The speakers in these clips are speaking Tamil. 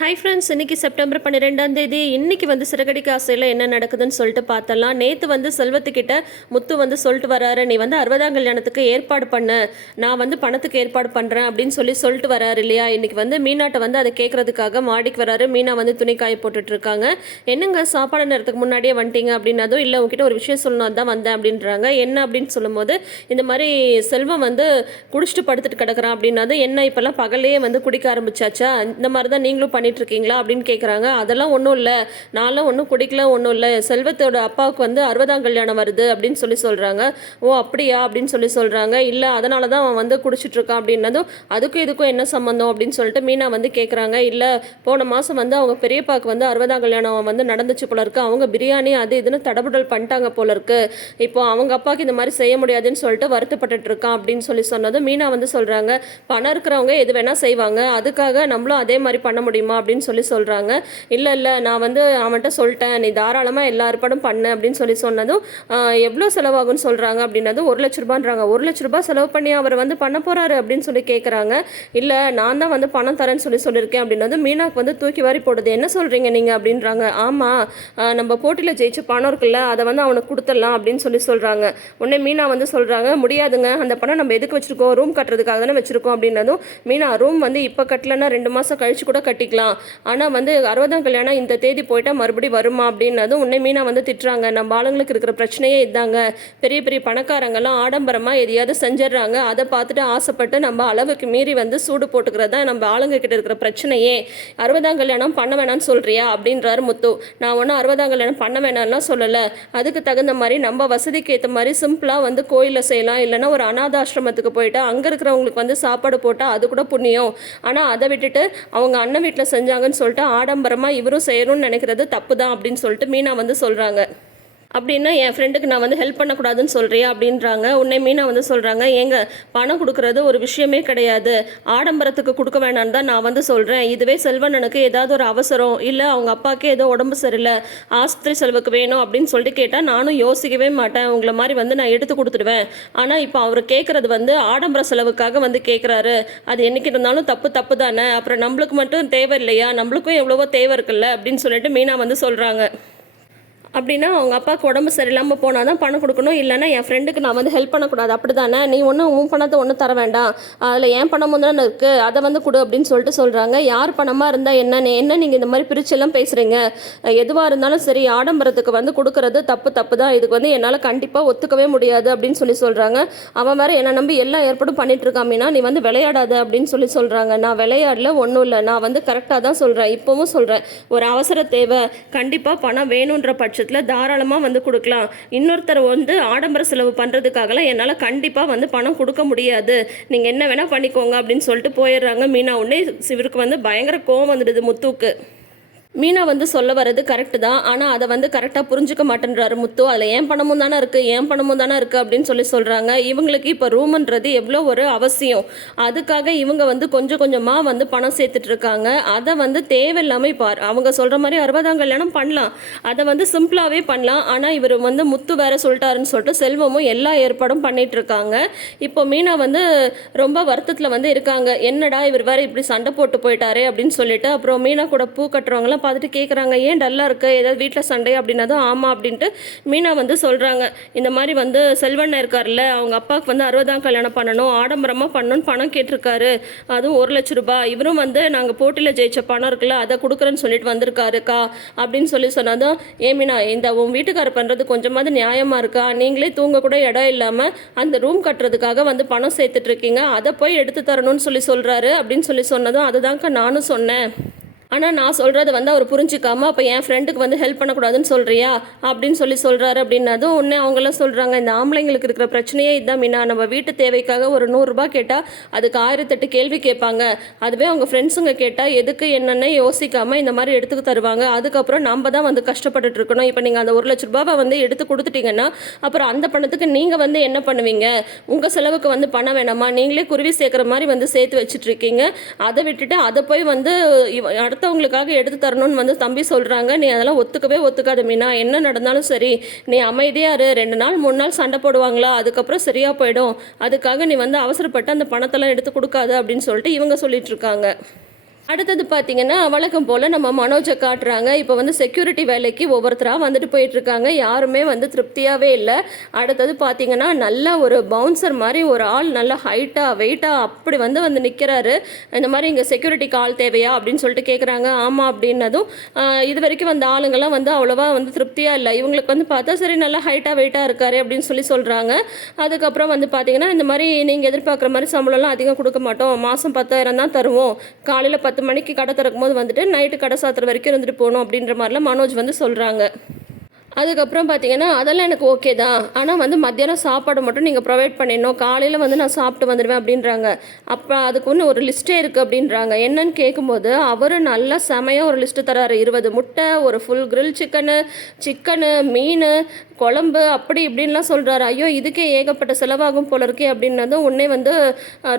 ஹாய் ஃப்ரெண்ட்ஸ், இன்றைக்கி செப்டம்பர் 12 இன்றைக்கி வந்து சிறகடிக்க ஆசையில் என்ன நடக்குதுன்னு சொல்லிட்டு பார்த்தலாம். நேற்று வந்து செல்வத்துக்கிட்ட முத்து வந்து சொல்லிட்டு வராரு, நீ வந்து 60ஆம் கல்யாணத்துக்கு ஏற்பாடு பண்ண, நான் வந்து பணத்துக்கு ஏற்பாடு பண்ணுறேன் அப்படின்னு சொல்லிட்டு வராரு இல்லையா. இன்றைக்கி வந்து மீனாட்ட வந்து அதை கேட்குறதுக்காக மாடிக்கு வராரு. மீனா வந்து துணி காய போட்டுட்ருக்காங்க. என்னங்க சாப்பாடு நேரத்துக்கு முன்னாடியே வந்துட்டீங்க அப்படின்னதும், இல்லை உங்ககிட்ட ஒரு விஷயம் சொல்லணும் தான் வந்தேன் அப்படின்றாங்க. என்ன அப்படின்னு சொல்லும்போது, இந்த மாதிரி செல்வம் வந்து குடிச்சிட்டு படுத்துட்டு கிடக்குறான் அப்படின்னதும், என்ன இப்போல்லாம் பகலையே வந்து குடிக்க ஆரம்பிச்சாச்சா, இந்த மாதிரி தான் நீங்களும் இருக்கீங்களா அப்படின்னு கேட்குறாங்க. அதெல்லாம் ஒன்றும் இல்லை, நான்லாம் ஒன்றும் குடிக்கல, ஒன்றும் இல்லை, செல்வத்தோட அப்பாவுக்கு வந்து 60ஆம் கல்யாணம் வருது அப்படின்னு சொல்கிறாங்க. ஓ அப்படியா அப்படின்னு சொல்கிறாங்க. இல்லை அதனால தான் அவன் வந்து குடிச்சிட்டு இருக்கான் அப்படின்னதும், அதுக்கும் இதுக்கும் என்ன சம்மந்தம் அப்படின்னு சொல்லிட்டு மீனா வந்து கேட்குறாங்க. இல்லை போன மாதம் வந்து அவங்க பெரியப்பாவுக்கு வந்து 60ஆம் கல்யாணம் வந்து நடந்துச்சு போல இருக்கு, அவங்க பிரியாணி அது இதுன்னு தடபுடல் பண்ணிட்டாங்க போல இருக்கு, இப்போ அவங்க அப்பாவுக்கு இந்த மாதிரி செய்ய முடியாதுன்னு சொல்லிட்டு வருத்தப்பட்டு இருக்கான் அப்படின்னு சொன்னதும் மீனா வந்து சொல்கிறாங்க, பணம் இருக்கிறவங்க எது வேணால் செய்வாங்க, அதுக்காக நம்மளும் அதே மாதிரி பண்ண முடியுமா அப்படின்னு சொல்கிறாங்க. இல்லை இல்லை நான் வந்து அவன்கிட்ட சொல்லிட்டேன், நீ தாராளமாக எல்லா ஏற்பாடும் பண்ணு அப்படின்னு சொன்னதும், எவ்வளோ செலவாகும்னு சொல்கிறாங்க அப்படின்னதும் 1,00,000 ரூபான்றாங்க. 1,00,000 ரூபாய் செலவு பண்ணி அவர் வந்து பண்ண போகிறாரு அப்படின்னு கேட்குறாங்க. இல்லை நான் தான் வந்து பணம் தரேன்னு சொல்லியிருக்கேன் அப்படின்னதும் மீனாக்கு வந்து தூக்கி வாரி போடுது. என்ன சொல்கிறீங்க நீங்கள் அப்படின்றாங்க. ஆமாம், நம்ம போட்டியில் ஜெயிச்ச பணம் இருக்குல்ல, அதை வந்து அவனுக்கு கொடுத்துடலாம் அப்படின்னு சொல்கிறாங்க. உடனே மீனா வந்து சொல்கிறாங்க, முடியாதுங்க, அந்த பணம் நம்ம எதுக்கு வச்சுருக்கோம், ரூம் கட்டுறதுக்காக தானே வச்சுருக்கோம் அப்படின்னதும், மீனா ரூம் வந்து இப்போ கட்டலைன்னா 2 மாதம் கழிச்சு கூட கட்டிக்கலாம், ஆனால் வந்து 60ஆம் கல்யாணம் இந்த தேதி போயிட்டால் மறுபடியும் வருமா அப்படின்னதும் உன்னை மீனா வந்து திட்டுறாங்க. நம்ம ஆளுங்களுக்கு இருக்கிற பிரச்சனையே இதாங்க, பெரிய பெரிய பணக்காரங்கெல்லாம் ஆடம்பரமாக எதையாவது செஞ்சிடறாங்க, அதை பார்த்துட்டு ஆசைப்பட்டு நம்ம அளவுக்கு மீறி வந்து சூடு போட்டுக்கிறதா நம்ம ஆளுங்க கிட்ட இருக்கிற பிரச்சனையே. 60ஆம் கல்யாணம் பண்ண வேணான்னு சொல்கிறியா அப்படின்றாரு முத்து. நான் ஒன்றும் 60ஆம் கல்யாணம் பண்ண வேணாம்லாம் சொல்லலை, அதுக்கு தகுந்த மாதிரி நம்ம வசதிக்கு ஏற்ற மாதிரி சிம்பிளாக வந்து கோயிலில் செய்யலாம், இல்லைன்னா ஒரு அனாதாசிரமத்துக்கு போயிட்டு அங்கே இருக்கிறவங்களுக்கு வந்து சாப்பாடு போட்டால் அது கூட புண்ணியம், ஆனால் அதை விட்டுட்டு அவங்க அண்ணன் வீட்டில் செஞ்சாங்கன்னு சொல்லிட்டு ஆடம்பரமாக இவரும் செய்யணும்னு நினைக்கிறது தப்பு தான் அப்படின்னு சொல்லிட்டு மீனா வந்து சொல்கிறாங்க. அப்படின்னா என் ஃப்ரெண்டுக்கு நான் வந்து ஹெல்ப் பண்ணக்கூடாதுன்னு சொல்கிறியா அப்படின்றாங்க. உன்னை மீனா வந்து சொல்கிறாங்க, ஏங்க பணம் கொடுக்குறது ஒரு விஷயமே கிடையாது, ஆடம்பரத்துக்கு கொடுக்க வேணான்னு தான் நான் வந்து சொல்கிறேன், இதுவே செல்வனனுக்கு ஏதாவது ஒரு அவசரம், இல்லை அவங்க அப்பாவுக்கே ஏதோ உடம்பு சரியில்லை, ஆஸ்பத்திரி செலவுக்கு வேணும் அப்படின்னு சொல்லிட்டு கேட்டால் நானும் யோசிக்கவே மாட்டேன், உங்களை மாதிரி வந்து நான் எடுத்து கொடுத்துடுவேன். ஆனால் இப்போ அவர் கேட்குறது வந்து ஆடம்பர செலவுக்காக வந்து கேட்குறாரு, அது என்றைக்கு இருந்தாலும் தப்பு தானே, அப்புறம் நம்மளுக்கு மட்டும் தேவை இல்லையா, நம்மளுக்கும் எவ்வளவோ தேவை இருக்குல்ல அப்படின்னு சொல்லிட்டு மீனா வந்து சொல்கிறாங்க. அப்படின்னா அவங்க அப்பாவுக்கு உடம்பு சரியில்லாமல் போனால் தான் பணம் கொடுக்கணும், இல்லைன்னா என் ஃப்ரெண்டுக்கு நான் வந்து ஹெல்ப் பண்ணக்கூடாது அப்படி தானே, நீ ஒன்றும் உன் பணத்தை ஒன்றும் தர வேண்டாம், அதில் என் பணமும் தானே இருக்குது, அதை வந்து கொடு அப்படின்னு சொல்கிறாங்க. யார் பணமாக இருந்தால் என்ன நீங்கள் இந்த மாதிரி பிரிச்செல்லாம் பேசுகிறீங்க, எதுவாக இருந்தாலும் சரி ஆடம்பரத்துக்கு வந்து கொடுக்கறது தப்பு தான், இதுக்கு வந்து என்னால் கண்டிப்பாக ஒத்துக்கவே முடியாது அப்படின்னு சொல்கிறாங்க. அவன் வேறு என்னை நம்பி எல்லா ஏற்பாடும் பண்ணிகிட்ருக்காமின்னா நீ வந்து விளையாடாத அப்படின்னு சொல்கிறாங்க. நான் விளையாடல, ஒன்றும் இல்லை, நான் வந்து கரெக்டாக தான் சொல்கிறேன், இப்போவும் சொல்கிறேன், ஒரு அவசர தேவை, கண்டிப்பாக பணம் வேணுன்ற பட்சத்தில் தாராளமாக வந்து கொடுக்கலாம், இன்னொருத்தர் வந்து ஆடம்பர செலவு பண்ணுறதுக்காகலாம் என்னால் கண்டிப்பாக வந்து பணம் கொடுக்க முடியாது, நீங்கள் என்ன வேணால் பண்ணிக்கோங்க அப்படின்னு சொல்லிட்டு போயிடுறாங்க மீனா. உடனே இவருக்கு வந்து பயங்கர கோவம் வந்துடுது முத்துக்கு. மீனா வந்து சொல்ல வர்றது கரெக்டு தான், ஆனால் அதை வந்து கரெக்டாக புரிஞ்சுக்க மாட்டேன்றாரு முத்து. அதில் ஏன் பணமும் தானே இருக்குது அப்படின்னு சொல்கிறாங்க. இவங்களுக்கு இப்போ ரூம்ன்றது எவ்வளோ ஒரு அவசியம், அதுக்காக இவங்க வந்து கொஞ்சம் கொஞ்சமாக வந்து பணம் சேர்த்துட்டு இருக்காங்க. அதை வந்து தேவையில்லாமல் இப்போ அவங்க சொல்கிற மாதிரி 60ஆம் கல்யாணம் பண்ணலாம், அதை வந்து சிம்பிளாகவே பண்ணலாம், ஆனால் இவர் வந்து முத்து வேற சொல்லிட்டாருன்னு சொல்லிட்டு செல்வமும் எல்லா ஏற்பாடும் பண்ணிட்டு இருக்காங்க. இப்போ மீனா வந்து ரொம்ப வருத்தத்தில் வந்து இருக்காங்க, என்னடா இவர் வேற இப்படி சண்டை போட்டு போயிட்டாரே அப்படின்னு சொல்லிட்டு. அப்புறம் மீனா கூட பூ கட்டுறவங்களாம் பார்த்துட்டு கேட்குறாங்க, ஏன் டல்லாக இருக்குது, ஏதாவது வீட்டில் சண்டை அப்படின்னதும் ஆமாம் அப்படின்ட்டு மீனா வந்து சொல்கிறாங்க. இந்த மாதிரி வந்து செல்வண்ணன் இருக்கார்ல, அவங்க அப்பாவுக்கு வந்து 60ஆம் கல்யாணம் பண்ணணும், ஆடம்பரமாக பண்ணணும்னு பணம் கேட்டிருக்காரு, அதுவும் 1,00,000 ரூபாய், இவரும் வந்து நாங்கள் போட்டியில் ஜெயிச்ச பணம் இருக்குல்ல அதை கொடுக்குறேன்னு சொல்லிட்டு வந்திருக்காருக்கா அப்படின்னு சொன்னதும், மீனா இந்த உன் வீட்டுக்காரர் பண்ணுறது கொஞ்சமாவது நியாயமாக இருக்கா, நீங்களே தூங்க கூட இடம் இல்லாமல் அந்த ரூம் கட்டுறதுக்காக வந்து பணம் சேர்த்துட்டு இருக்கீங்க, அதை போய் எடுத்து தரணும்னு சொல்கிறாரு அப்படின்னு சொன்னதும், அதுதான்க்கா நானும் சொன்னேன், ஆனால் நான் சொல்கிறத வந்து அவர் புரிஞ்சிக்காமல் அப்போ என் ஃப்ரெண்டுக்கு வந்து ஹெல்ப் பண்ணக்கூடாதுன்னு சொல்கிறியா அப்படின்னு சொல்கிறாரு அப்படின்னதும், உடனே அவங்களாம் சொல்கிறாங்க, இந்த ஆம்பளைங்களுக்கு இருக்கிற பிரச்சனையே இதுதான் மீனா, நம்ம வீட்டு தேவைக்காக ஒரு 100 ரூபாய் கேட்டால் அதுக்கு 1008 கேள்வி கேட்பாங்க, அதுவே அவங்க ஃப்ரெண்ட்ஸுங்க கேட்டால் எதுக்கு என்னென்ன யோசிக்காமல் இந்த மாதிரி எடுத்துக்கு தருவாங்க, அதுக்கப்புறம் நம்ம தான் வந்து கஷ்டப்பட்டுட்டு இருக்கணும். இப்போ நீங்கள் அந்த 1,00,000 ரூபாவை வந்து எடுத்து கொடுத்துட்டீங்கன்னா அப்புறம் அந்த பணத்துக்கு நீங்கள் வந்து என்ன பண்ணுவீங்க, உங்கள் செலவுக்கு வந்து பண்ண வேணாமா, நீங்களே குருவி சேர்க்குற மாதிரி வந்து சேர்த்து வச்சுட்ருக்கீங்க, அதை விட்டுட்டு அதை போய் வந்து அடுத்தவங்களுக்காக எடுத்து தரணும்னு வந்து தம்பி சொல்கிறாங்க. நீ அதெல்லாம் ஒத்துக்காத மீனா, என்ன நடந்தாலும் சரி நீ அமைதியாக இரு, 2 நாள் 3 நாள் சண்டை போடுவாங்களா, அதுக்கப்புறம் சரியாக போயிடும், அதுக்காக நீ வந்து அவசரப்பட்டு அந்த பணத்தெல்லாம் எடுத்து கொடுக்காது அப்படின்னு சொல்லிட்டு இவங்க சொல்லிட்டு இருக்காங்க. அடுத்தது பார்த்தீங்கன்னா வழக்கம் போல் நம்ம மனோஜை காட்டுறாங்க. இப்போ வந்து செக்யூரிட்டி வேலைக்கு ஒவ்வொருத்தராக வந்துட்டு போயிட்டுருக்காங்க. யாருமே வந்து திருப்தியாகவே இல்லை. அடுத்தது பார்த்தீங்கன்னா நல்ல ஒரு பவுன்சர் மாதிரி ஒரு ஆள் நல்ல ஹைட்டாக வெயிட்டாக அப்படி வந்து நிற்கிறாரு. இந்த மாதிரி இங்கே செக்யூரிட்டிக்கு ஆள் தேவையா அப்படின்னு சொல்லிட்டு கேட்குறாங்க. ஆமாம் அப்படின்னதும் இது வரைக்கும் வந்த ஆளுங்கள்லாம் வந்து அவ்வளோவா வந்து திருப்தியாக இல்லை. இவங்களுக்கு வந்து பார்த்தா சரி நல்லா ஹைட்டாக வெயிட்டாக இருக்காரு அப்படின்னு சொல்கிறாங்க. அதுக்கப்புறம் வந்து பார்த்தீங்கன்னா இந்த மாதிரி நீங்கள் எதிர்பார்க்குற மாதிரி சம்பளம்லாம் அதிகம் கொடுக்க மாட்டோம். மாதம் 10,000 தான் தருவோம். காலையில் 10 மணிக்கு கடை திறக்கும் போது வந்துட்டு நைட்டு கடை சாத்துற வரைக்கும் இருந்துட்டு போகணும் அப்படின்ற மாதிரிலாம் மனோஜ் வந்து சொல்கிறாங்க. அதுக்கப்புறம் பார்த்தீங்கன்னா அதெல்லாம் எனக்கு ஓகே தான், ஆனால் வந்து மத்தியானம் சாப்பாடு மட்டும் நீங்கள் ப்ரொவைட் பண்ணிடணும். காலையில் வந்து நான் சாப்பிட்டு வந்துடுவேன் அப்படின்றாங்க. அப்போ அதுக்கு ஒன்று ஒரு லிஸ்ட்டே இருக்குது அப்படின்றாங்க. என்னன்னு கேட்கும்போது அவர் நல்லா செமையாக ஒரு லிஸ்ட்டு தராரு. 20 முட்டை, ஒரு ஃபுல் கிரில் சிக்கனு, மீன் குழம்பு அப்படி இப்படின்லாம் சொல்கிறாரு. ஐயோ இதுக்கே ஏகப்பட்ட செலவாகும் போல இருக்கே அப்படின்னதும் உடனே வந்து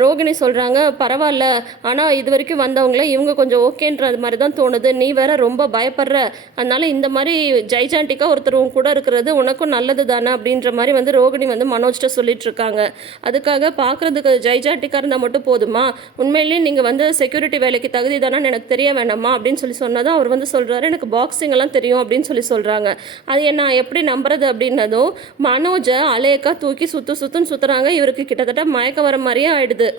ரோகிணி சொல்கிறாங்க, பரவாயில்ல, ஆனால் இது வரைக்கும் வந்தவங்கள இவங்க கொஞ்சம் ஓகேன்ற மாதிரி தான் தோணுது. நீ வேற ரொம்ப பயப்படுற, அதனால இந்த மாதிரி ஜைஜாண்டிக்காக ஒருத்தர் கூட இருக்கிறது உனக்கும் நல்லது தானே அப்படின்ற மாதிரி வந்து ரோகிணி வந்து மனோஜ்கிட்ட சொல்லிட்டு இருக்காங்க. அதுக்காக பார்க்குறதுக்கு ஜைஜாண்டிக்காக இருந்தால் மட்டும் போதுமா, உண்மையிலேயே நீங்கள் வந்து செக்யூரிட்டி வேலைக்கு தகுதி தானே எனக்கு தெரிய வேணாமா அப்படின்னு சொன்னதும் அவர் வந்து சொல்கிறாரு, எனக்கு பாக்ஸிங் எல்லாம் தெரியும் அப்படின்னு சொல்கிறாங்க. அது என்ன எப்படி நம்புறது அப்படின்னதும் மனோஜை அலேக்கா தூக்கி சுற்றுன்னு சுற்றுறாங்க. இவருக்கு கிட்டத்தட்ட மயக்க வர மாதிரியே ஆயிடுது.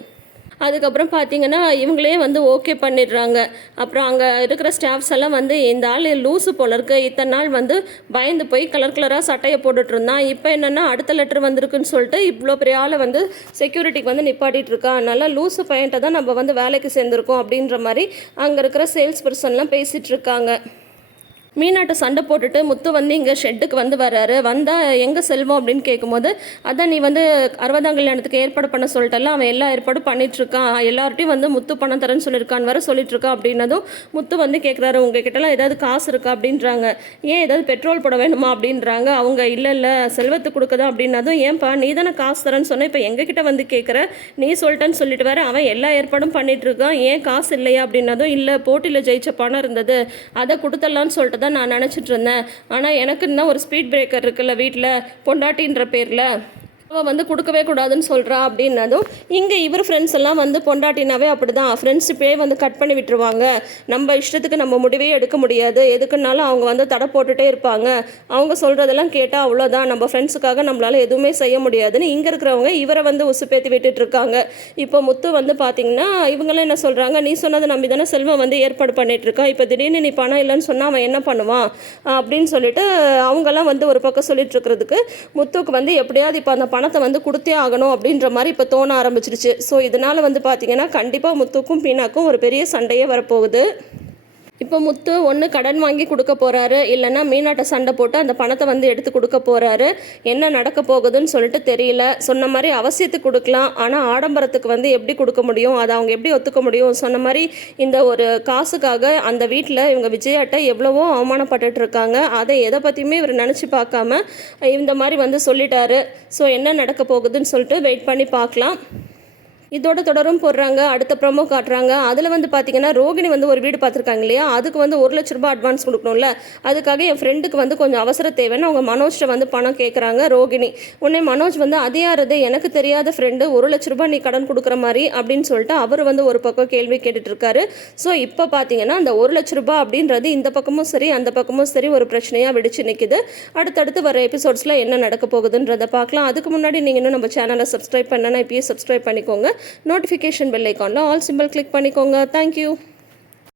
அதுக்கப்புறம் பார்த்தீங்கன்னா இவங்களே வந்து ஓகே பண்ணிடுறாங்க. அப்புறம் அங்கே இருக்கிற ஸ்டாஃப்ஸ் எல்லாம் வந்து இந்த ஆள் லூஸு போல இருக்கு, இத்தனை நாள் வந்து பயந்து போய் கலராக சட்டையை போட்டுட்டு இருந்தான், இப்போ என்னென்னா அடுத்த லெட்டர் வந்திருக்குன்னு சொல்லிட்டு இவ்வளோ பெரிய ஆளை வந்து செக்யூரிட்டிக்கு வந்து நிப்பாட்டிட்டு இருக்கான், அதனால லூஸு பையன்ட்ட தான் நம்ம வந்து வேலைக்கு சேர்ந்துருக்கோம் அப்படின்ற மாதிரி அங்கே இருக்கிற சேல்ஸ் பர்சன்லாம் பேசிகிட்டு இருக்காங்க. மீனாட்ட சண்டை போட்டுட்டு முத்து வந்து இங்கே ஷெட்டுக்கு வந்து வர்றாரு. வந்தால் எங்கே செல்வோம் அப்படின்னு கேட்கும்போது, அதான் நீ வந்து 60ஆம் கல்யாணத்துக்கு ஏற்பாடு பண்ண சொல்லிட்டல, அவன் எல்லா ஏற்பாடும் பண்ணிகிட்ருக்கான், எல்லார்ட்டையும் வந்து முத்து பணம் தரேன்னு சொல்லியிருக்கான்னு வர சொல்லிட்டுருக்கான் அப்படின்னதும் முத்து வந்து கேட்குறாரு, உங்ககிட்டலாம் ஏதாவது காசு இருக்கா அப்படின்றாங்க. ஏன் ஏதாவது பெட்ரோல் போட வேணுமா அப்படின்றாங்க. அவங்க இல்லை செல்வத்துக்கு கொடுக்குதான் அப்படின்னதும், ஏன்பா நீ தானே காசு தரேன்னு சொன்ன, இப்போ எங்ககிட்ட வந்து கேட்குற, நீ சொல்லிட்டேன்னு சொல்லிட்டு வர, அவன் எல்லா ஏற்பாடும் பண்ணிகிட்ருக்கான், ஏன் காசு இல்லையா அப்படின்னதும், இல்லை போட்டியில் ஜெயிச்ச பணம் இருந்தது அதை கொடுத்துடலான்னு சொல்லிட்டு தான் நான் நினச்சிட்டு இருந்தேன், ஆனால் எனக்குன்னு ஒரு ஸ்பீட் பிரேக்கர் இருக்குல்ல வீட்டில் பொண்டாட்டின்ற பேரில், அவள் வந்து கொடுக்கவே கூடாதுன்னு சொல்கிறா அப்படின்னதும், இங்கே இவர் ஃப்ரெண்ட்ஸ் எல்லாம் வந்து பொண்டாட்டினாவே அப்படி தான், ஃப்ரெண்ட்ஷிப்பே வந்து கட் பண்ணி விட்டுருவாங்க, நம்ம இஷ்டத்துக்கு நம்ம முடிவே எடுக்க முடியாது, எதுக்குன்னாலும் அவங்க வந்து தடை போட்டுகிட்டே இருப்பாங்க, அவங்க சொல்கிறதெல்லாம் கேட்டால் அவ்வளோதான், நம்ம ஃப்ரெண்ட்ஸுக்காக நம்மளால் எதுவுமே செய்ய முடியாதுன்னு இங்கே இருக்கிறவங்க இவரை வந்து உசுப்பேற்றி விட்டுட்டு இருக்காங்க. இப்போ முத்து வந்து பார்த்திங்கன்னா இவங்களாம் என்ன சொல்கிறாங்க, நீ சொன்னதை நம்பி தானே செல்வம் வந்து ஏற்பாடு பண்ணிகிட்ருக்கான், இப்போ திடீர்னு நீ பணம் இல்லைன்னு சொன்னால் அவன் என்ன பண்ணுவான் அப்படின்னு சொல்லிட்டு அவங்கெல்லாம் வந்து ஒரு பக்கம் சொல்லிட்டு இருக்கிறதுக்கு முத்துக்கு வந்து எப்படியாவது இப்போ அந்த பணத்தை வந்து கொடுத்தே ஆகணும் அப்படின்ற மாதிரி இப்போ தோண ஆரம்பிச்சிருச்சு. ஸோ இதனால் வந்து பார்த்திங்கன்னா கண்டிப்பாக முத்துக்கும் பீனாக்கும் ஒரு பெரிய சண்டையே வரப்போகுது. இப்போ முத்து ஒன்று கடன் வாங்கி கொடுக்க போகிறாரு, இல்லைன்னா மீனாட்ட சண்டை போட்டு அந்த பணத்தை வந்து எடுத்து கொடுக்க போகிறாரு. என்ன நடக்க போகுதுன்னு சொல்லிட்டு தெரியல. சொன்ன மாதிரி அவசியத்துக்கு கொடுக்கலாம், ஆனால் ஆடம்பரத்துக்கு வந்து எப்படி கொடுக்க முடியும், அதை அவங்க எப்படி ஒத்துக்க முடியும். சொன்ன மாதிரி இந்த ஒரு காசுக்காக அந்த வீட்டில் இவங்க விஜயாட்ட எவ்வளவோ அவமானப்பட்டுட்டு இருக்காங்க. அதை எதை பற்றியுமே இவர் நினச்சி பார்க்காம இந்த மாதிரி வந்து சொல்லிட்டாரு. ஸோ என்ன நடக்க போகுதுன்னு சொல்லிட்டு வெயிட் பண்ணி பார்க்கலாம். இதோட தொடரும் போடுறாங்க. அடுத்த ப்ரோமோ காட்டுறாங்க. அதில் வந்து பார்த்தீங்கன்னா ரோகிணி வந்து ஒரு வீடு பார்த்துருக்காங்க இல்லையா, அதுக்கு வந்து 1 லட்ச ரூபாய் அட்வான்ஸ் கொடுக்கணும்ல, அதுக்காக என் ஃப்ரெண்டுக்கு வந்து கொஞ்சம் அவசர தேவைன்னு அவங்க மனோஜ்கிட்ட வந்து பணம் கேட்குறாங்க ரோகிணி. உடனே மனோஜ் வந்து அதே யாரது எனக்கு தெரியாத ஃப்ரெண்டு 1 லட்ச ரூபாய் நீ கடன் கொடுக்குற மாதிரி அப்படின்னு சொல்லிட்டு அவர் வந்து ஒரு பக்கம் கேள்வி கேட்டுட்டு இருக்காரு. ஸோ இப்போ பார்த்தீங்கன்னா அந்த 1 லட்ச ரூபாய் அப்படின்றது இந்த பக்கமும் சரி அந்த பக்கமும் சரி ஒரு பிரச்சனையாக வெடிச்சு நிற்குது. அடுத்தடுத்து வர எபிசோட்ஸில் என்ன நடக்க போகுதுன்றதை பார்க்கலாம். அதுக்கு முன்னாடி நீங்கள் இன்னும் நம்ம சேனலை சப்ஸ்கிரைப் பண்ணனா இப்பயே சப்ஸ்கிரைப் பண்ணிக்கோங்க. நோட்டிஃபிகேஷன் பெல் ஐக்கானில் ஆல் சிம்பிள் கிளிக் பண்ணிக்கோங்க. தேங்க்யூ.